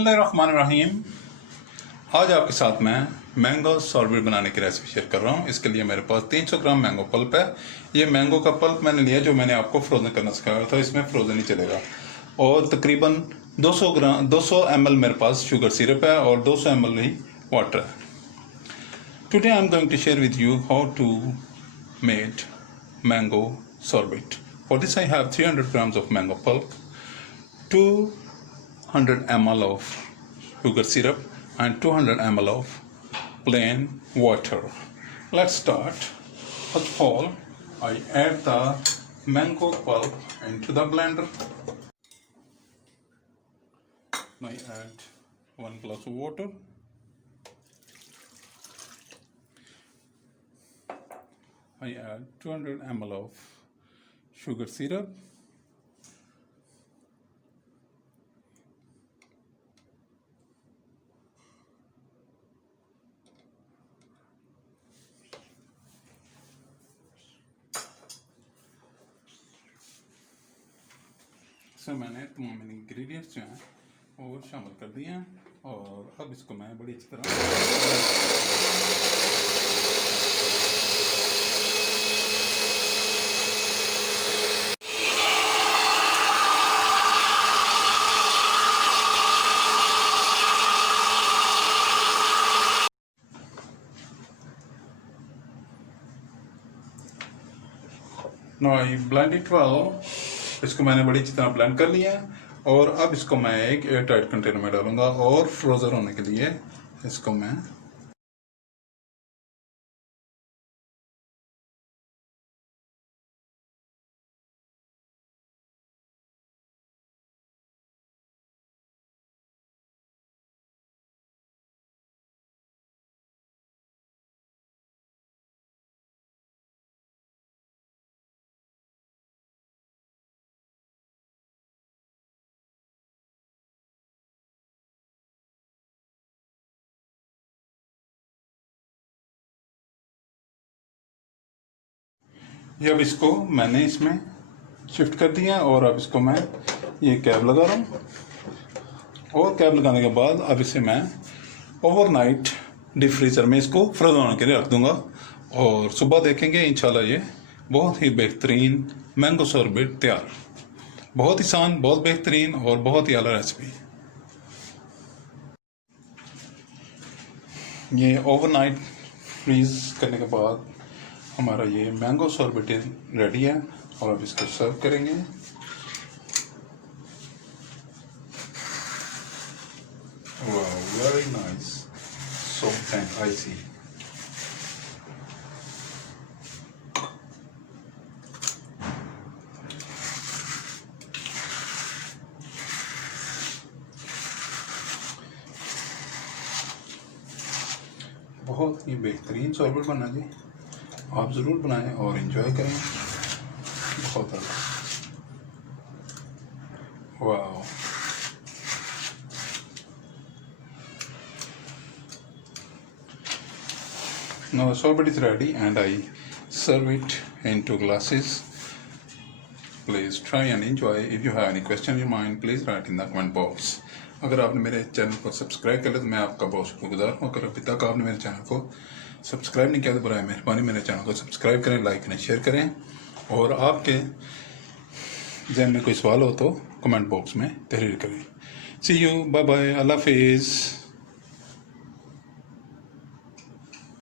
बिस्मिल्लाहिर्रहमानिर्रहीम। आज आपके साथ मैं मैंगो सॉर्बेट बनाने की रेसिपी शेयर कर रहा हूँ। इसके लिए मेरे पास 300 ग्राम मैंगो पल्प है। ये मैंगो का पल्प मैंने लिया जो मैंने आपको फ्रोज़न करना सिखाया था, इसमें फ्रोज़न ही चलेगा। और तकरीबन 200 ml मेरे पास शुगर सिरप है और 200 ml ही वाटर है। Today I am going to share with you how to made mango sorbet. For this I have 300 grams of mango pulp, 200 ml of sugar syrup and 200 ml of plain water. Let's start. First of all, I add the mango pulp into the blender. I add 1 glass of water. I add 200 ml of sugar syrup. इसमें मैंने तमाम ingredients जो हैं वो शामिल कर दिए हैं और अब इसको मैं बड़ी अच्छी तरह Now I blend it well. इसको मैंने बड़ी अच्छी तरह ब्लेंड कर लिया है और अब इसको मैं एक एयर टाइट कंटेनर में डालूंगा और फ्रोजन होने के लिए इसको मैं ये अब इसको मैंने इसमें शिफ्ट कर दिया और अब इसको मैं ये कैप लगा रहा हूँ और कैप लगाने के बाद अब इसे मैं ओवरनाइट डीप फ्रीज़र में इसको फ्रोज़न होने के लिए रख दूँगा और सुबह देखेंगे इंशाल्लाह ये बहुत ही बेहतरीन मैंगो सॉर्बेट तैयार। बहुत आसान, बहुत बेहतरीन और बहुत ही आला रेसिपी। ये ओवरनाइट फ्रीज़ करने के बाद हमारा ये मैंगो सॉर्बेट रेडी है और अब इसको सर्व करेंगे। वाह, वेरी नाइस, सॉफ्ट एंड आइसी। बहुत ही बेहतरीन सॉर्बेट बना जी, आप ज़रूर बनाएं और इन्जॉय करें। बहुत अच्छा, वाह। Now the sorbet is ready and I serve it into glasses. Please try and enjoy. If you have any question in your mind, please write in the comment box. अगर आपने मेरे चैनल को subscribe कर लिया तो मैं आपका बहुत शुक्रगुजार हूँ। अगर अभी तक आपने मेरे चैनल को सब्सक्राइब नहीं किया तो बराए मेहरबानी मेरे चैनल को सब्सक्राइब करें, लाइक करें, शेयर करें और आपके जहन में कोई सवाल हो तो कमेंट बॉक्स में तहरीर करें। सी यू, बाय बाय, अल्लाह हाफिज़।